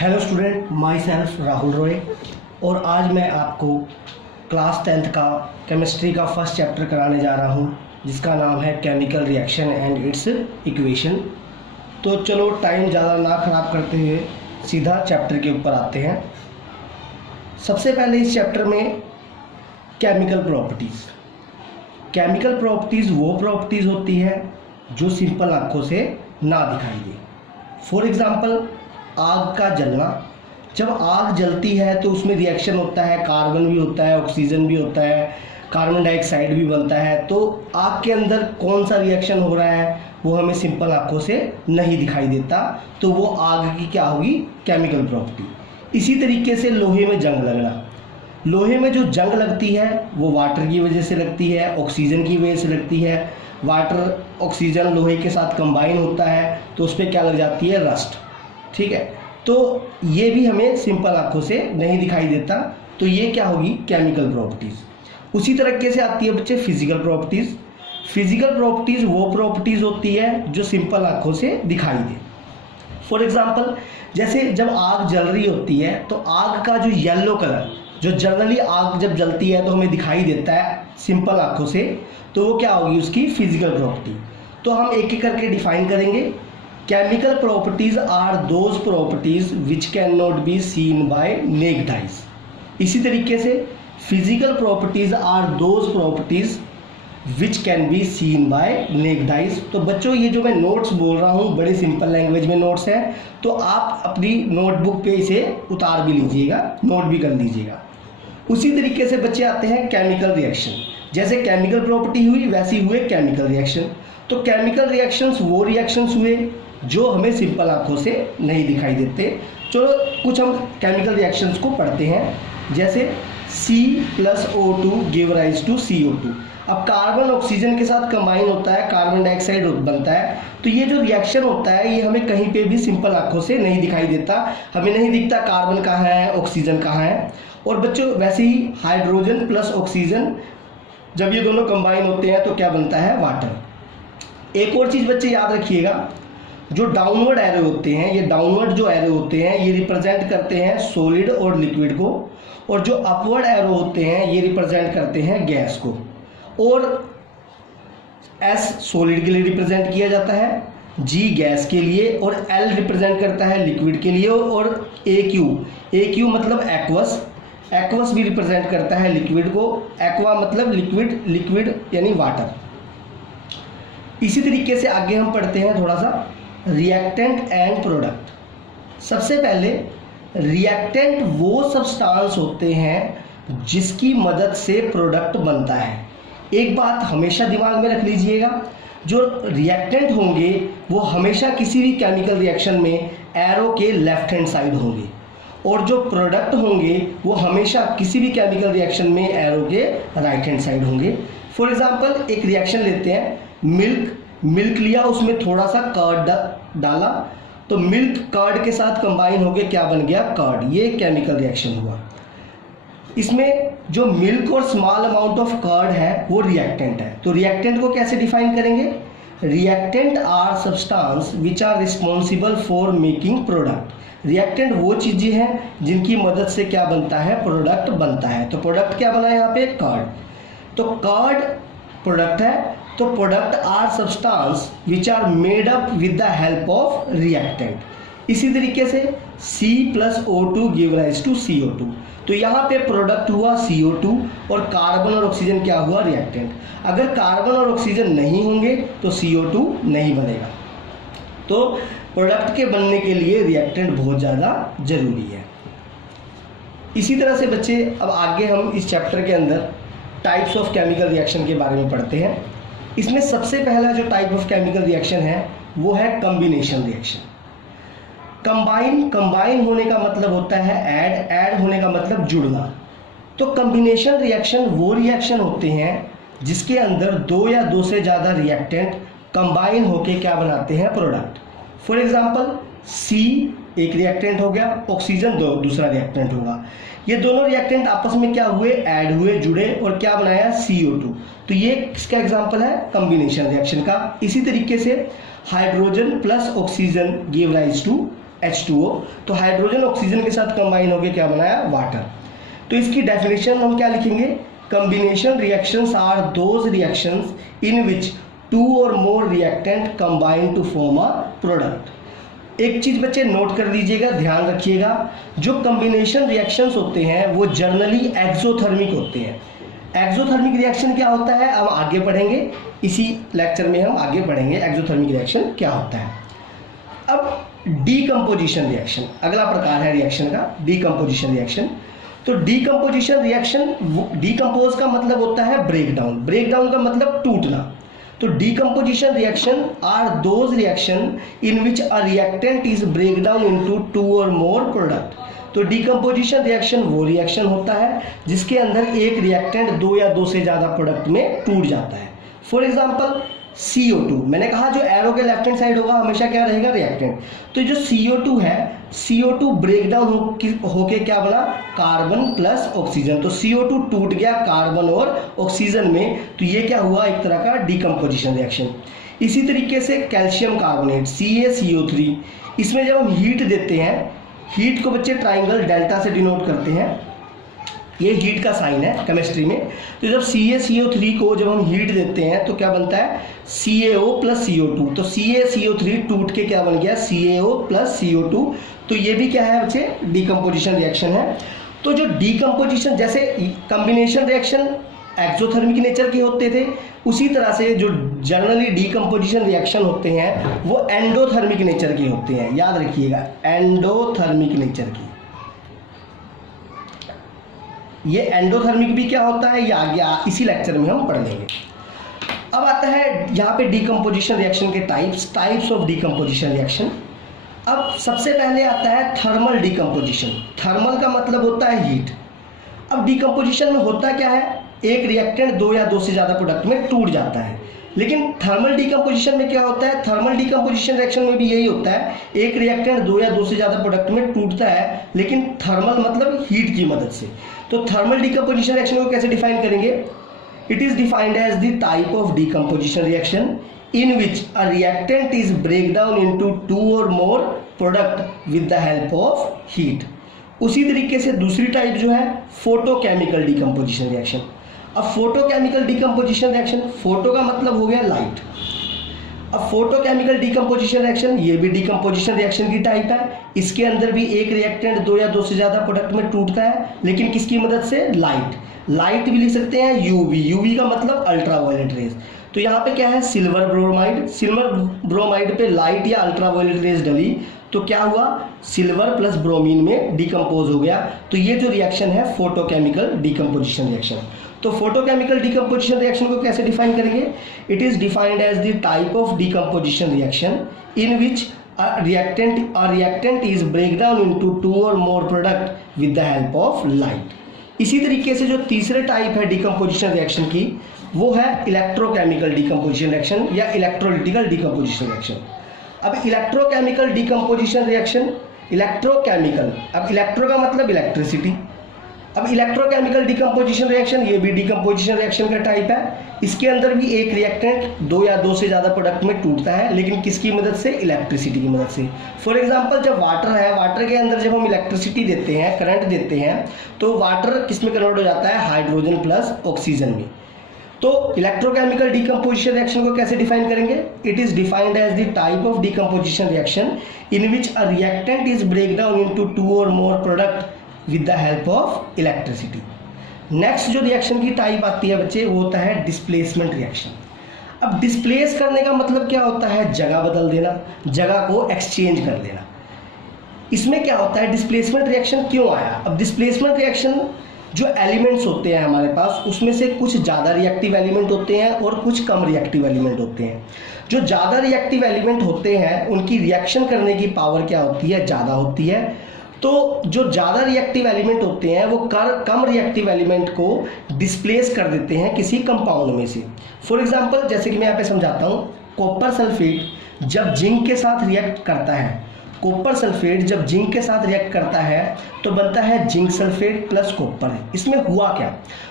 Hello student, my self Rahul Roy. और आज मैं आपको क्लास 10th का केमिस्ट्री का फर्स्ट चैप्टर कराने जा रहा हूँ, जिसका नाम है chemical reaction and it's equation. तो चलो टाइम ज़्यादा ना ख़राब करते हुए सीधा चैप्टर के ऊपर आते हैं। सबसे पहले इस चैप्टर में केमिकल प्रॉपर्टीज़ वो प्रॉपर्टीज़ होती है जो सिंपल आँखों से ना दिखाई दे। फॉर एग्ज़ाम्पल, आग का जलना। जब आग जलती है तो उसमें रिएक्शन होता है, कार्बन भी होता है, ऑक्सीजन भी होता है, कार्बन डाइऑक्साइड भी बनता है। तो आग के अंदर कौन सा रिएक्शन हो रहा है वो हमें सिंपल आंखों से नहीं दिखाई देता, तो वो आग की क्या होगी? Chemical property. इसी तरीके से लोहे में जंग लगना। लोहे में जो जंग लगती है वो वाटर की वजह से लगती है, ऑक्सीजन की वजह से लगती है। वाटर ऑक्सीजन लोहे के साथ कंबाइन होता है तो उस पर क्या लग जाती है? रस्ट। ठीक है, तो ये भी हमें सिंपल आंखों से नहीं दिखाई देता, तो ये क्या होगी? Chemical properties. उसी तरीके से आती है बच्चे फिजिकल प्रॉपर्टीज़। फिजिकल प्रॉपर्टीज़ वो प्रॉपर्टीज़ होती है जो सिंपल आंखों से दिखाई दे। फॉर एग्जांपल, जैसे जब आग जल रही होती है तो आग का जो येलो कलर, जो जनरली आग जब जलती है तो हमें दिखाई देता है सिंपल आंखों से, तो वो क्या होगी? उसकी फिजिकल प्रॉपर्टी। तो हम एक एक करके डिफाइन करेंगे। Chemical properties are those properties which can not be seen by naked eyes. इसी तरीके से physical properties are those properties which can be seen by naked eyes. तो बच्चों, ये जो मैं नोट्स बोल रहा हूँ बड़ी सिंपल लैंग्वेज में नोट्स हैं, तो आप अपनी नोटबुक पे इसे उतार भी लीजिएगा, नोट भी कर लीजिएगा। उसी तरीके से बच्चे आते हैं केमिकल रिएक्शन। जैसे केमिकल प्रॉपर्टी हुई वैसी हुए केमिकल रिएक्शन। तो केमिकल रिएक्शंस वो रिएक्शंस हुए जो हमें सिंपल आंखों से नहीं दिखाई देते। चलो कुछ हम केमिकल रिएक्शंस को पढ़ते हैं। जैसे C+O2 give rise to CO2। अब कार्बन ऑक्सीजन के साथ कंबाइन होता है, कार्बन डाइऑक्साइड बनता है। तो ये जो रिएक्शन होता है ये हमें कहीं पे भी सिंपल आंखों से नहीं दिखाई देता। हमें नहीं दिखता कार्बन कहाँ है, ऑक्सीजन कहाँ है। और बच्चों, वैसे ही हाइड्रोजन प्लस ऑक्सीजन जब ये दोनों कंबाइन होते हैं तो क्या बनता है? वाटर। एक और चीज़ बच्चे याद रखिएगा, जो डाउनवर्ड एरो होते हैं, ये डाउनवर्ड जो एरो होते हैं ये रिप्रेजेंट करते हैं सॉलिड और लिक्विड को, और जो अपवर्ड एरो होते हैं ये रिप्रेजेंट करते हैं गैस को। और S सॉलिड के लिए रिप्रेजेंट किया जाता है, G गैस के लिए, और L रिप्रेजेंट करता है लिक्विड के लिए, और AQ मतलब एक्वस भी रिप्रेजेंट करता है लिक्विड को। एक्वा मतलब लिक्विड यानी वाटर। इसी तरीके से आगे हम पढ़ते हैं थोड़ा सा रिएक्टेंट एंड प्रोडक्ट। सबसे पहले रिएक्टेंट वो सब्सटेंस होते हैं जिसकी मदद से प्रोडक्ट बनता है। एक बात हमेशा दिमाग में रख लीजिएगा, जो रिएक्टेंट होंगे वो हमेशा किसी भी केमिकल रिएक्शन में एरो के लेफ्ट हैंड साइड होंगे, और जो प्रोडक्ट होंगे वो हमेशा किसी भी केमिकल रिएक्शन में एरो के राइट हैंड साइड होंगे। फॉर एग्जांपल, एक रिएक्शन लेते हैं, मिल्क लिया, उसमें थोड़ा सा कर्ड डाला, तो मिल्क कर्ड के साथ कंबाइन होकर क्या बन गया? कर्ड। ये केमिकल रिएक्शन हुआ। इसमें जो मिल्क और स्मॉल अमाउंट ऑफ कर्ड है वो रिएक्टेंट है। तो रिएक्टेंट को कैसे डिफाइन करेंगे? Reactant are substance which are responsible for making product. Reactant वो चीज़ें हैं जिनकी मदद से क्या बनता है? प्रोडक्ट बनता है। तो प्रोडक्ट क्या बना है यहाँ पे? कर्ड। तो कर्ड प्रोडक्ट है। तो product are substance which are made up with the help of reactant. इसी तरीके से C+O2 give rise to CO2। तो यहाँ पे प्रोडक्ट हुआ CO2 और कार्बन और ऑक्सीजन क्या हुआ? रिएक्टेंट। अगर कार्बन और ऑक्सीजन नहीं होंगे तो CO2 नहीं बनेगा। तो प्रोडक्ट के बनने के लिए रिएक्टेंट बहुत ज़्यादा जरूरी है। इसी तरह से बच्चे, अब आगे हम इस चैप्टर के अंदर टाइप्स ऑफ केमिकल रिएक्शन के बारे में पढ़ते हैं। इसमें सबसे पहला जो टाइप ऑफ केमिकल रिएक्शन है वो है कॉम्बिनेशन रिएक्शन। कंबाइन होने का मतलब होता है ऐड होने का मतलब जुड़ना। तो कॉम्बिनेशन रिएक्शन वो रिएक्शन होते हैं जिसके अंदर दो या दो से ज़्यादा रिएक्टेंट कंबाइन होके क्या बनाते हैं? प्रोडक्ट। फॉर एग्जांपल, C एक रिएक्टेंट हो गया, ऑक्सीजन दूसरा रिएक्टेंट होगा। ये दोनों रिएक्टेंट आपस में क्या हुए? ऐड हुए, जुड़े, और क्या बनाया? CO2। तो ये इसका एग्जांपल है कॉम्बिनेशन रिएक्शन का। इसी तरीके से hydrogen plus oxygen give rise to H2O, तो हाइड्रोजन ऑक्सीजन के साथ कंबाइन होकर क्या बनाया, वाटर। तो इसकी डेफिनेशन हम क्या लिखेंगे, combination reactions are those reactions in which 2 और more reactant combine to form a product. एक चीज बच्चे नोट कर लीजिएगा, ध्यान रखिएगा, जो कॉम्बिनेशन रिएक्शंस होते हैं वो जनरली एक्सोथर्मिक होते हैं। एक्सोथर्मिक रिएक्शन क्या होता है हम आगे पढ़ेंगे, इसी लेक्चर में हम आगे पढ़ेंगे एक्सोथर्मिक रिएक्शन क्या होता है। अब डीकम्पोजिशन रिएक्शन अगला प्रकार है रिएक्शन का, डीकम्पोजिशन रिएक्शन। तो डीकम्पोजिशन रिएक्शन, डीकम्पोज का मतलब होता है ब्रेकडाउन, ब्रेकडाउन का मतलब टूटना। तो decomposition reaction are those reaction in which a reactant is break down into 2 और मोर प्रोडक्ट। तो डीकम्पोजिशन रिएक्शन वो रिएक्शन होता है जिसके अंदर एक रिएक्टेंट 2 या 2 से ज़्यादा प्रोडक्ट में टूट जाता है। फॉर एग्जाम्पल CO2, मैंने कहा जो एरो के लेफ्ट हैंड साइड होगा हमेशा क्या रहेगा, रिएक्टेंट। तो जो CO2 है, CO2 ब्रेक डाउन होके क्या बना, कार्बन प्लस ऑक्सीजन। तो CO2 टूट गया कार्बन और ऑक्सीजन में, तो ये क्या हुआ, एक तरह का डीकम्पोजिशन रिएक्शन। इसी तरीके से कैल्शियम कार्बोनेट CaCO3, इसमें जब हम हीट देते हैं, हीट को बच्चे ट्राइंगल डेल्टा से डिनोट करते हैं, ये हीट का साइन है केमिस्ट्री में। तो जब CaCO3 को जब हम हीट देते हैं तो क्या बनता है, CaO प्लस CO2। तो CaCO3 टूट के क्या बन गया, CaO प्लस CO2। तो ये भी क्या है बच्चे, डीकम्पोजिशन रिएक्शन है। तो जो डीकम्पोजिशन, जैसे कॉम्बिनेशन रिएक्शन एक्सोथर्मिक नेचर के होते थे, उसी तरह से जो जनरली डीकम्पोजिशन रिएक्शन होते हैं वो एंडोथर्मिक नेचर के होते हैं। याद रखिएगा, एंडोथर्मिक नेचर की। ये एंडोथर्मिक भी क्या होता है, ये आगे इसी लेक्चर में हम पढ़ लेंगे। अब आता है यहाँ पे डीकम्पोजिशन रिएक्शन के टाइप्स ऑफ डीकम्पोजिशन रिएक्शन। अब सबसे पहले आता है थर्मल डीकम्पोजिशन। थर्मल का मतलब होता है हीट। अब डीकम्पोजिशन में होता क्या है, एक रिएक्टेंट 2 या 2 से ज़्यादा प्रोडक्ट में टूट जाता है। लेकिन थर्मल डीकम्पोजिशन में क्या होता है, थर्मल डीकम्पोजिशन रिएक्शन में भी यही होता है, एक रिएक्टेंट 2 या 2 से ज़्यादा प्रोडक्ट में टूटता है, लेकिन थर्मल मतलब हीट की मदद से। तो थर्मल डीकम्पोजिशन रिएक्शन को कैसे डिफाइन करेंगे, it is defined as the type of decomposition reaction in which a reactant is break down into 2 और more product with the help of heat. उसी तरीके से दूसरी टाइप जो है फोटोकेमिकल डीकम्पोजिशन रिएक्शन। अब फोटोकेमिकल डीकम्पोजिशन रिएक्शन, फोटो का मतलब हो गया लाइट। अब फोटोकेमिकल डीकम्पोजिशन रिएक्शन, ये भी डीकम्पोजिशन रिएक्शन की टाइप है। इसके अंदर भी एक रिएक्टेंट 2 या 2 से ज़्यादा प्रोडक्ट में टूटता है, लेकिन किसकी मदद से, लाइट भी लिख सकते हैं, यूवी का मतलब अल्ट्रावायलेट रेज। तो यहाँ पे क्या है, सिल्वर ब्रोमाइड पे लाइट या अल्ट्रावायलेट रेज डली तो क्या हुआ, सिल्वर प्लस ब्रोमीन में डिकम्पोज हो गया। तो ये जो रिएक्शन है फोटोकेमिकल डीकम्पोजिशन रिएक्शन। तो फोटोकेमिकल डीकम्पोजिशन रिएक्शन को कैसे डिफाइन करेंगे, it is defined as the type of decomposition reaction in which a reactant is break down into 2 or more product with the help of light। इसी तरीके से जो तीसरे type है डीकम्पोजिशन रिएक्शन की, वो है इलेक्ट्रोकेमिकल डीकम्पोजिशन रिएक्शन या इलेक्ट्रोलिटिकल डीकम्पोजिशन रिएक्शन। अब इलेक्ट्रोकेमिकल डीकम्पोजिशन रिएक्शन, इलेक्ट्रोकेमिकल, अब इलेक्ट्रो का मतलब इलेक्ट्रिसिटी। अब इलेक्ट्रोकेमिकल डीकम्पोजिशन रिएक्शन, ये भी डीकम्पोजिशन रिएक्शन का टाइप है। इसके अंदर भी एक रिएक्टेंट 2 या 2 से ज़्यादा प्रोडक्ट में टूटता है, लेकिन किसकी मदद से, इलेक्ट्रिसिटी की मदद से। फॉर एग्जांपल जब वाटर है, वाटर के अंदर जब हम इलेक्ट्रिसिटी देते हैं, करंट देते हैं, तो वाटर किस में कन्वर्ट हो जाता है, हाइड्रोजन प्लस ऑक्सीजन में। तो इलेक्ट्रोकेमिकल डीकम्पोजिशन रिएक्शन को कैसे डिफाइन करेंगे, it is defined as the type of decomposition reaction in which a reactant is break down into 2 और more product with the help of electricity. Next जो reaction की type आती है बच्चे, वो होता है डिस्प्लेसमेंट रिएक्शन। अब डिस्प्लेस करने का मतलब क्या होता है, जगह बदल देना, जगह को एक्सचेंज कर लेना। इसमें क्या होता है, डिस्प्लेसमेंट रिएक्शन क्यों आया। अब डिस्प्लेसमेंट रिएक्शन, जो एलिमेंट्स होते हैं हमारे पास, उसमें से कुछ ज़्यादा रिएक्टिव एलिमेंट होते हैं और कुछ कम रिएक्टिव एलिमेंट होते हैं। जो ज़्यादा रिएक्टिव एलिमेंट होते हैं उनकी रिएक्शन करने की पावर क्या होती है, ज़्यादा होती है। तो जो ज़्यादा रिएक्टिव एलिमेंट होते हैं वो कम रिएक्टिव एलिमेंट को डिस्प्लेस कर देते हैं किसी कंपाउंड में से। फॉर एग्जांपल जैसे कि मैं यहाँ पे समझाता हूँ, कॉपर सल्फेट जब जिंक के साथ रिएक्ट करता है कॉपर सल्फेट जब जिंक के साथ रिएक्ट करता है तो बनता है जिंक सल्फेट प्लस कॉपर। इसमें हुआ क्या,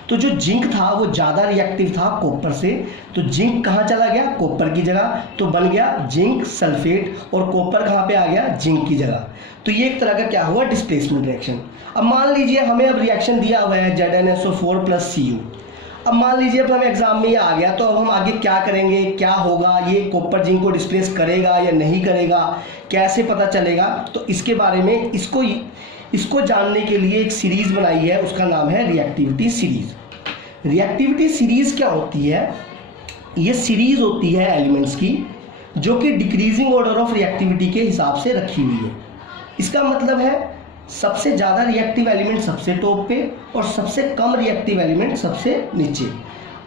तो जो जिंक था वो ज़्यादा रिएक्टिव था कॉपर से, तो जिंक कहाँ चला गया, कॉपर की जगह, तो बन गया जिंक सल्फेट, और कॉपर कहाँ पे आ गया, जिंक की जगह। तो ये एक तरह का क्या हुआ, डिस्प्लेसमेंट रिएक्शन। अब मान लीजिए हमें अब रिएक्शन दिया हुआ है ZnSO4 + Cu। अब मान लीजिए अब हमें एग्जाम में ये आ गया, तो अब हम आगे क्या करेंगे, क्या होगा, ये कॉपर जिंक को डिस्प्लेस करेगा या नहीं करेगा, कैसे पता चलेगा, तो इसके बारे में इसको जानने के लिए एक सीरीज बनाई है, उसका नाम है रिएक्टिविटी सीरीज। रिएक्टिविटी सीरीज क्या होती है, ये सीरीज होती है एलिमेंट्स की जो कि डिक्रीजिंग ऑर्डर ऑफ रिएक्टिविटी के हिसाब से रखी हुई है। इसका मतलब है सबसे ज़्यादा रिएक्टिव एलिमेंट सबसे टॉप पे और सबसे कम रिएक्टिव एलिमेंट सबसे नीचे।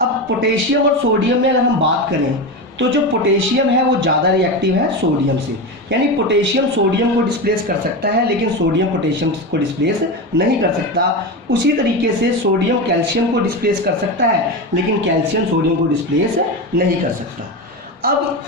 अब पोटेशियम और सोडियम में अगर हम बात करें तो जो पोटेशियम है वो ज़्यादा रिएक्टिव है सोडियम से, यानी पोटेशियम सोडियम को डिस्प्लेस कर सकता है लेकिन सोडियम पोटेशियम को डिस्प्लेस नहीं कर सकता। उसी तरीके से सोडियम कैल्शियम को डिस्प्लेस कर सकता है लेकिन कैल्शियम सोडियम को डिस्प्लेस नहीं कर सकता। अब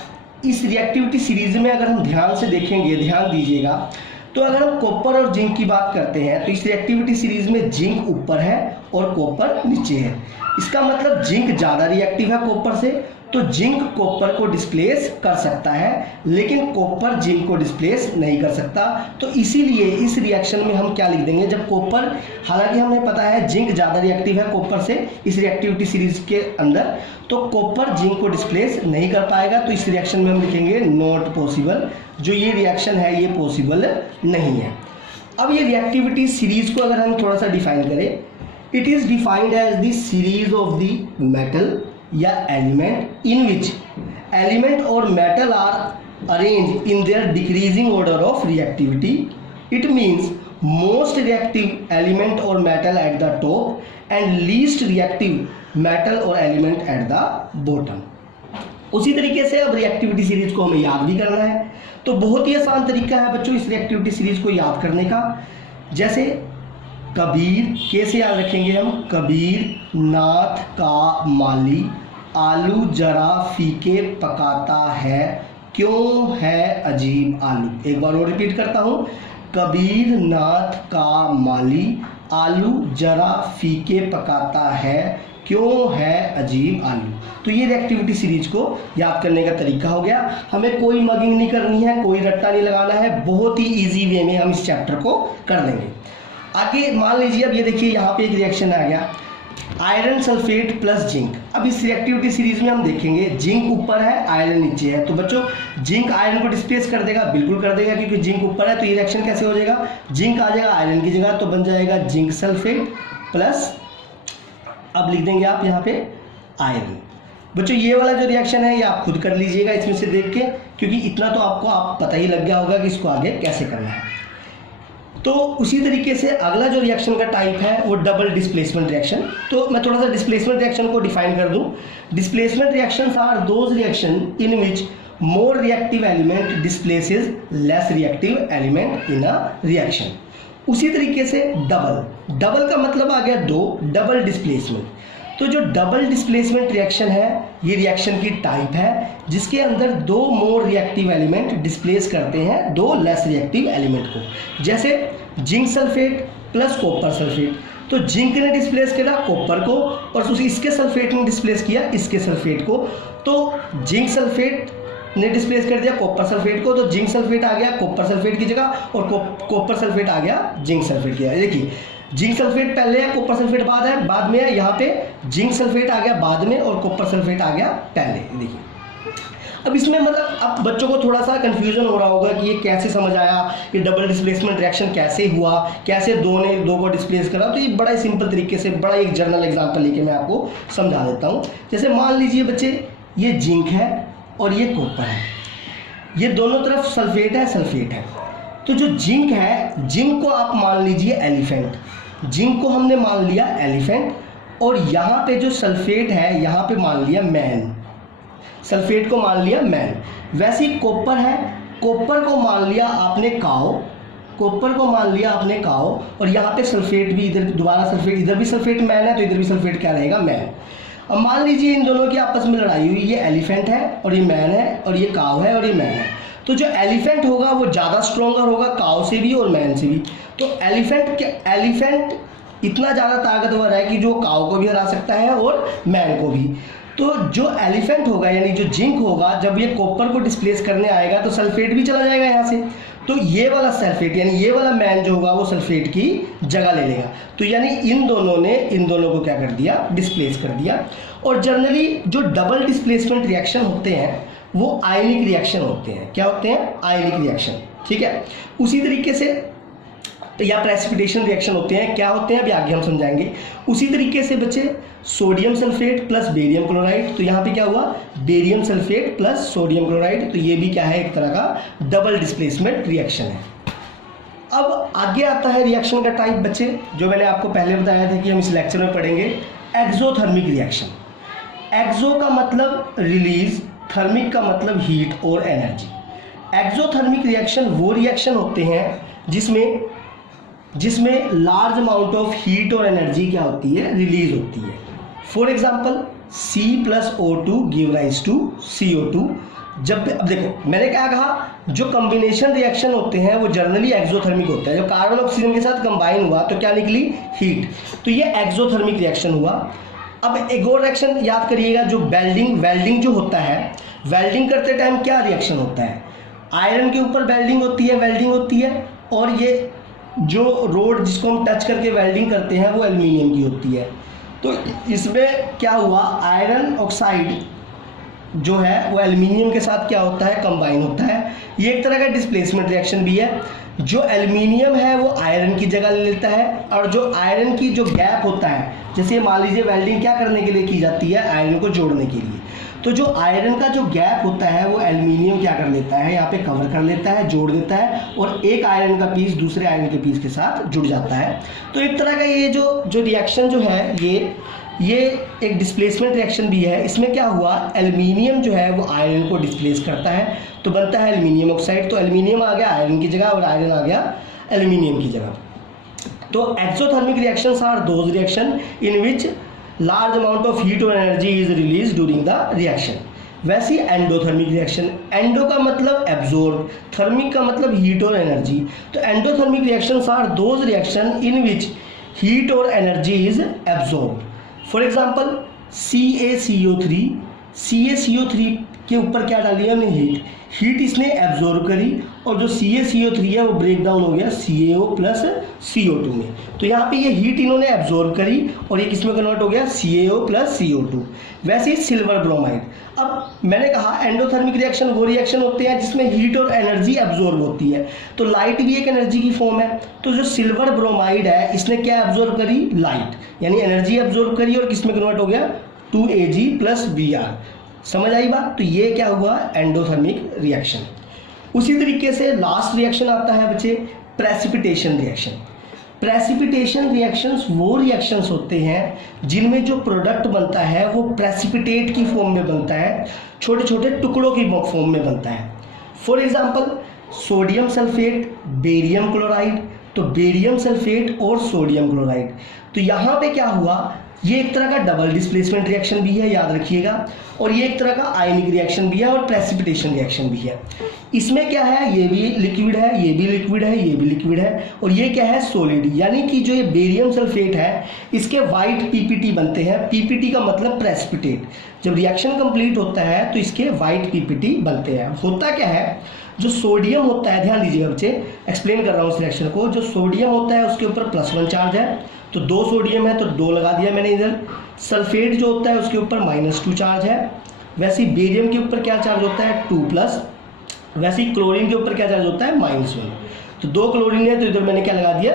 इस रिएक्टिविटी सीरीज में अगर हम ध्यान से देखेंगे, ध्यान दीजिएगा, तो अगर हम कॉपर और जिंक की बात करते हैं तो इस रिएक्टिविटी सीरीज में जिंक ऊपर है और कॉपर नीचे है। इसका मतलब जिंक ज़्यादा रिएक्टिव है कॉपर से, तो जिंक कॉपर को डिस्प्लेस कर सकता है लेकिन कॉपर जिंक को डिस्प्लेस नहीं कर सकता। तो इसीलिए इस रिएक्शन में हम क्या लिख देंगे, जब कॉपर, हालांकि हमें पता है जिंक ज़्यादा रिएक्टिव है कॉपर से इस रिएक्टिविटी सीरीज के अंदर, तो कॉपर जिंक को डिस्प्लेस नहीं कर पाएगा, तो इस रिएक्शन में हम लिखेंगे नॉट पॉसिबल। जो ये रिएक्शन है ये पॉसिबल नहीं है। अब ये रिएक्टिविटी सीरीज को अगर हम थोड़ा सा डिफाइन करें, it is defined as the series of the metal या element in which element or metal are arrange in their decreasing order of reactivity. It means most reactive element or metal at the top and least reactive metal or element at the bottom. उसी तरीके से अब reactivity series को हमें याद भी करना है, तो बहुत ही आसान तरीका है बच्चों इस रिएक्टिविटी सीरीज को याद करने का। जैसे कबीर, कैसे याद रखेंगे हम, कबीर नाथ का माली आलू जरा फीके पकाता है, क्यों है अजीब आलू। एक बार और रिपीट करता हूँ, कबीर नाथ का माली आलू जरा फीके पकाता है, क्यों है अजीब आलू। तो ये रिएक्टिविटी सीरीज को याद करने का तरीका हो गया। हमें कोई मगिंग नहीं करनी है, कोई रट्टा नहीं लगाना है, बहुत ही इजी वे में हम इस चैप्टर को कर लेंगे। आगे मान लीजिए, अब ये देखिए यहाँ पे एक रिएक्शन आ गया, आयरन सल्फेट प्लस जिंक। अब इस रिएक्टिविटी सीरीज में हम देखेंगे जिंक ऊपर है आयरन नीचे है, तो बच्चों जिंक आयरन को डिस्प्लेस कर देगा, बिल्कुल कर देगा, क्योंकि जिंक ऊपर है। तो ये रिएक्शन कैसे हो जाएगा, जिंक आ जाएगा आयरन की जगह, तो बन जाएगा जिंक सल्फेट प्लस, अब लिख देंगे आप यहाँ पे आयरन। बच्चों ये वाला जो रिएक्शन है ये आप खुद कर लीजिएगा इसमें से देख के, क्योंकि इतना तो आपको पता ही लग गया होगा कि इसको आगे कैसे करना है। तो उसी तरीके से अगला जो रिएक्शन का टाइप है वो डबल डिस्प्लेसमेंट रिएक्शन। तो मैं थोड़ा सा डिस्प्लेसमेंट रिएक्शन को डिफाइन कर दूं। Displacement reactions are those reaction in which more reactive element displaces less reactive element in a reaction. उसी तरीके से डबल का मतलब आ गया दो, डबल डिस्प्लेसमेंट। तो जो डबल डिस्प्लेसमेंट रिएक्शन है ये रिएक्शन की टाइप है जिसके अंदर दो मोर रिएक्टिव एलिमेंट डिस्प्लेस करते हैं दो लेस रिएक्टिव एलिमेंट को। जैसे zinc sulphate plus copper sulphate, तो जिंक ने डिस्प्लेस किया कॉपर को और इसके सल्फेट ने डिस्प्लेस किया इसके सल्फेट को, तो जिंक सल्फेट ने डिस्प्लेस कर दिया कॉपर सल्फेट को, तो जिंक सल्फेट आ गया कॉपर सल्फेट की जगह और कॉपर सल्फेट आ गया जिंक सल्फेट की जगह। देखिए जिंक सल्फेट पहले है, कॉपर सल्फेट बाद में है, यहाँ पे जिंक सल्फेट आ गया बाद में और कॉपर सल्फेट आ गया पहले। देखिए अब इसमें मतलब अब बच्चों को थोड़ा सा कंफ्यूजन हो रहा होगा कि ये कैसे समझ आया कि डबल डिस्प्लेसमेंट रिएक्शन कैसे हुआ, कैसे दो को डिस्प्लेस करा। तो ये बड़ा ही सिंपल तरीके से बड़ा एक जर्नल एग्जाम्पल लेके मैं आपको समझा देता हूँ। जैसे मान लीजिए बच्चे ये जिंक है और ये कॉपर है, ये दोनों तरफ सल्फेट है। तो जो जिंक है, जिंक को आप मान लीजिए एलिफेंट, जिंक को हमने मान लिया एलिफेंट, और यहाँ पे जो सल्फेट है यहाँ पे मान लिया मैन, सल्फेट को मान लिया मैन। वैसे ही कॉपर है, कॉपर को मान लिया आपने काओ, और यहाँ पे सल्फेट भी, इधर दोबारा सल्फेट, इधर भी सल्फेट मैन है तो इधर भी सल्फेट क्या रहेगा मैन। अब मान लीजिए इन दोनों की आपस में लड़ाई हुई, ये एलिफेंट है और ये मैन है और ये काव है और ये मैन है, तो जो एलिफेंट होगा वो ज़्यादा स्ट्रॉन्गर होगा काऊ से भी और मैन से भी। तो एलिफेंट इतना ज़्यादा ताकतवर है कि जो काऊ को भी हरा सकता है और मैन को भी। तो जो एलिफेंट होगा यानी जो जिंक होगा, जब ये कॉपर को डिस्प्लेस करने आएगा तो सल्फेट भी चला जाएगा यहाँ से, तो ये वाला सल्फेट यानी ये वाला मैन जो होगा वो सल्फेट की जगह ले लेगा। तो यानी इन दोनों को क्या कर दिया, डिस्प्लेस कर दिया। और जनरली जो डबल डिस्प्लेसमेंट रिएक्शन होते हैं वो आयनिक रिएक्शन होते हैं। क्या होते हैं? आयनिक रिएक्शन। ठीक है, उसी तरीके से या प्रेसिपिटेशन रिएक्शन होते हैं। क्या होते हैं अभी आगे हम समझाएंगे। उसी तरीके से बच्चे sodium sulphate plus barium chloride, तो यहाँ पे क्या हुआ, barium sulphate plus sodium chloride, तो ये भी क्या है, एक तरह का डबल डिस्प्लेसमेंट रिएक्शन है। अब आगे आता है रिएक्शन का टाइप बच्चे, जो मैंने आपको पहले बताया था कि हम इस लेक्चर में पढ़ेंगे, एक्सोथर्मिक रिएक्शन। एक्सो का मतलब रिलीज, थर्मिक का मतलब हीट और एनर्जी। एक्सोथर्मिक रिएक्शन वो रिएक्शन होते हैं जिसमें लार्ज अमाउंट ऑफ हीट और एनर्जी क्या होती है, रिलीज होती है। For example C+O2 give rise to CO2। जब अब देखो मैंने क्या कहा, जो कॉम्बिनेशन रिएक्शन होते हैं वो जनरली एक्सोथर्मिक होता है। जो कार्बन ऑक्सीजन के साथ कंबाइन हुआ तो क्या निकली, हीट, तो ये एक्सोथर्मिक रिएक्शन हुआ। अब एक और रिएक्शन याद करिएगा, जो वेल्डिंग जो होता है, वेल्डिंग करते टाइम क्या रिएक्शन होता है, आयरन के ऊपर वेल्डिंग होती है और ये जो रोड जिसको हम टच करके वेल्डिंग करते हैं वो एल्युमिनियम की होती है। तो इसमें क्या हुआ, आयरन ऑक्साइड जो है वो एल्युमिनियम के साथ क्या होता है, कंबाइन होता है। ये एक तरह का डिस्प्लेसमेंट रिएक्शन भी है। जो एल्युमिनियम है वो आयरन की जगह ले लेता है, और जो आयरन की जो गैप होता है, जैसे मान लीजिए वेल्डिंग क्या करने के लिए की जाती है, आयरन को जोड़ने के लिए, तो जो आयरन का जो गैप होता है वो एल्युमिनियम क्या कर लेता है, यहाँ पे कवर कर लेता है, जोड़ देता है, और एक आयरन का पीस दूसरे आयरन के पीस के साथ जुड़ जाता है। तो एक तरह का ये जो रिएक्शन जो है ये एक डिस्प्लेसमेंट रिएक्शन भी है। इसमें क्या हुआ, एल्युमिनियम जो है वो आयरन को डिस्प्लेस करता है, तो बनता है एल्युमिनियम ऑक्साइड। तो एल्युमिनियम आ गया आयरन की जगह और आयरन आ गया एल्युमिनियम की जगह। तो exothermic reactions are those reaction in which large amount of heat और energy is release during the reaction. वैसी एंडोथर्मिक रिएक्शन, एंडो का मतलब एब्जॉर्ब, थर्मिक का मतलब हीट और एनर्जी। तो endothermic reactions are those reaction in which heat और energy is absorb. For example CaCO3 के ऊपर क्या डाली है हमने, हीट इसने एब्जॉर्ब करी, और जो CaCO3 है वो ब्रेक डाउन हो गया CaO प्लस CO2 में। तो यहाँ पे ये हीट इन्होंने एब्जॉर्ब करी और ये किस में कन्वर्ट हो गया, CaO प्लस CO2। वैसे ही सिल्वर ब्रोमाइड। अब मैंने कहा एंडोथर्मिक रिएक्शन वो रिएक्शन होते हैं जिसमें हीट और एनर्जी एब्जॉर्ब होती है, तो लाइट भी एक एनर्जी की फॉर्म है। तो जो सिल्वर ब्रोमाइड है इसने क्या एब्जॉर्ब करी, लाइट, यानी एनर्जी एब्जॉर्ब करी और किस में कन्वर्ट हो गया, 2Ag प्लस Br। समझ आई बात। तो ये क्या हुआ, एंडोथर्मिक रिएक्शन। उसी तरीके से लास्ट रिएक्शन आता है बच्चे, प्रेसिपिटेशन रिएक्शन। प्रेसिपिटेशन रिएक्शंस वो रिएक्शंस होते हैं जिनमें जो प्रोडक्ट बनता है वो प्रेसिपिटेट की फॉर्म में बनता है, छोटे छोटे टुकड़ों की फॉर्म में बनता है। For example sodium sulphate, barium chloride, तो बेरियम सल्फेट और सोडियम क्लोराइड। तो यहाँ पे क्या हुआ, ये एक तरह का डबल डिस्प्लेसमेंट रिएक्शन भी है, याद रखिएगा, और ये एक तरह का आयनिक रिएक्शन भी है और प्रेसिपिटेशन रिएक्शन भी है। इसमें क्या है, ये भी लिक्विड है, ये भी लिक्विड है, ये भी लिक्विड है, और ये क्या है, सॉलिड। यानी कि जो ये बेरियम सल्फेट है इसके वाइट पीपीटी बनते हैं। पीपीटी का मतलब प्रेसिपिटेट। जब रिएक्शन कंप्लीट होता है तो इसके वाइट पीपीटी बनते हैं। होता क्या है, जो सोडियम होता है, ध्यान दीजिएगा बच्चे, एक्सप्लेन कर रहा हूँ इस रिएक्शन को। जो सोडियम होता है उसके ऊपर +1 चार्ज है, तो 2 सोडियम है तो 2 लगा दिया मैंने इधर। सल्फेट जो होता है उसके ऊपर -2 चार्ज है। वैसे ही बेरियम के ऊपर क्या चार्ज होता है, 2+। वैसे ही क्लोरीन के ऊपर क्या चार्ज होता है, -1। तो 2 क्लोरीन है तो इधर मैंने क्या लगा दिया,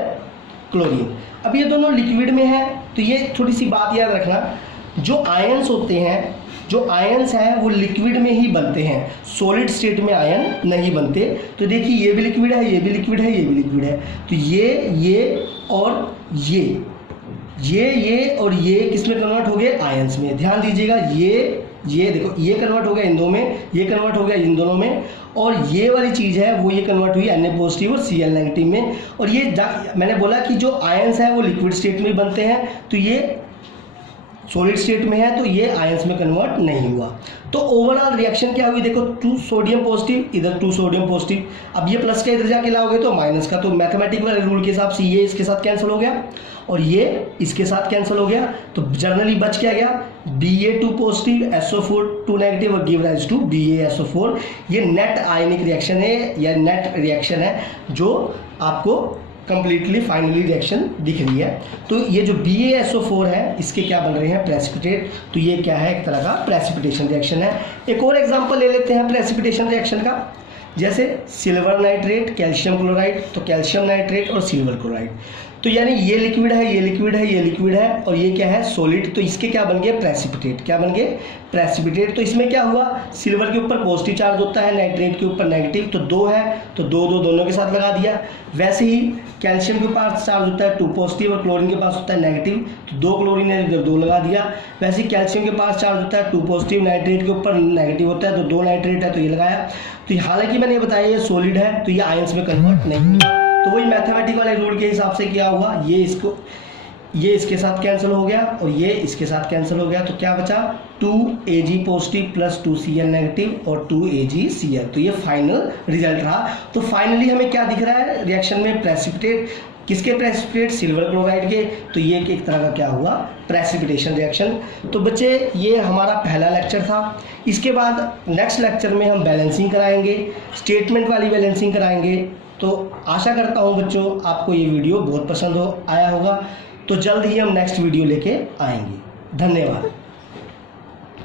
क्लोरीन। अब ये दोनों लिक्विड में है, तो ये थोड़ी सी बात याद रखना, जो आयंस होते हैं, जो आयंस हैं वो लिक्विड में ही बनते हैं, सॉलिड स्टेट में आयन नहीं बनते। तो देखिए ये भी लिक्विड है, ये भी लिक्विड है, ये भी लिक्विड है। तो ये और ये और ये किस में कन्वर्ट हो गए, आयंस में। ध्यान दीजिएगा, ये देखो, ये कन्वर्ट हो गया इन दो में, ये कन्वर्ट हो गया इन दोनों में, और ये वाली चीज़ है वो ये कन्वर्ट हुई Na पॉजिटिव और Cl नेगेटिव में। और ये मैंने बोला कि जो आयंस है वो लिक्विड स्टेट में बनते हैं, तो ये सॉलिड स्टेट में है तो ये आयंस में कन्वर्ट नहीं हुआ। तो ओवरऑल रिएक्शन क्या हुई, देखो 2 सोडियम पॉजिटिव, इधर 2 सोडियम पॉजिटिव, अब ये प्लस का इधर जाके लाओगे तो माइनस का, तो मैथमेटिकल वाले रूल के हिसाब से ये इसके साथ कैंसिल हो गया और ये इसके साथ कैंसिल हो गया। तो जनरली बच क्या गया, Ba2 पॉजिटिव, SO4 2 नेगेटिव और गिव राइज टू BaSO4। ये नेट आयनिक रिएक्शन है या नेट रिएक्शन है जो आपको कंप्लीटली फाइनली रिएक्शन दिख रही है। तो ये जो BaSO4 है इसके क्या बन रहे हैं, प्रेसिपिटेट। तो ये क्या है, एक तरह का प्रेसिपिटेशन रिएक्शन है। एक और एग्जांपल ले लेते हैं प्रेसिपिटेशन रिएक्शन का, जैसे सिल्वर नाइट्रेट कैल्शियम क्लोराइड, तो कैल्शियम नाइट्रेट और सिल्वर क्लोराइड। तो यानी ये लिक्विड है, ये लिक्विड है, ये लिक्विड है और ये क्या है, सॉलिड। तो इसके क्या बन गए, प्रेसिपिटेट। क्या बन गए, प्रेसिपिटेट। तो इसमें क्या हुआ, सिल्वर के ऊपर पॉजिटिव चार्ज होता है, नाइट्रेट के ऊपर नेगेटिव, तो 2 है तो 2 2 दोनों के साथ लगा दिया। वैसे ही कैल्शियम के पास चार्ज होता है 2 पॉजिटिव और क्लोरीन के पास होता है नेगेटिव, तो 2 क्लोरीन है इधर 2 लगा दिया। वैसे ही कैल्शियम के पास चार्ज होता है 2 पॉजिटिव, नाइट्रेट के ऊपर नेगेटिव होता है तो 2 नाइट्रेट है तो ये लगाया। तो हालांकि मैंने ये बताया ये सॉलिड है तो ये आयंस में कन्वर्ट नहीं हुआ। तो वही मैथमेटिक वाले रूल के हिसाब से क्या हुआ, ये इसके साथ कैंसिल हो गया और ये इसके साथ कैंसिल हो गया। तो क्या बचा, 2Ag positive plus 2Cl negative और 2AgCl। तो ये फाइनल रिजल्ट रहा। तो फाइनली हमें क्या दिख रहा है रिएक्शन में, प्रेसिपिटेट। किसके प्रेसिपिटेट, सिल्वर क्लोराइड के। तो ये एक तरह का क्या हुआ, प्रेसिपिटेशन रिएक्शन। तो बच्चे ये हमारा पहला लेक्चर था। इसके बाद नेक्स्ट लेक्चर में हम बैलेंसिंग कराएंगे, स्टेटमेंट वाली बैलेंसिंग कराएंगे। तो आशा करता हूँ बच्चों आपको ये वीडियो बहुत पसंद आया होगा। तो जल्द ही हम नेक्स्ट वीडियो लेके आएंगे। धन्यवाद।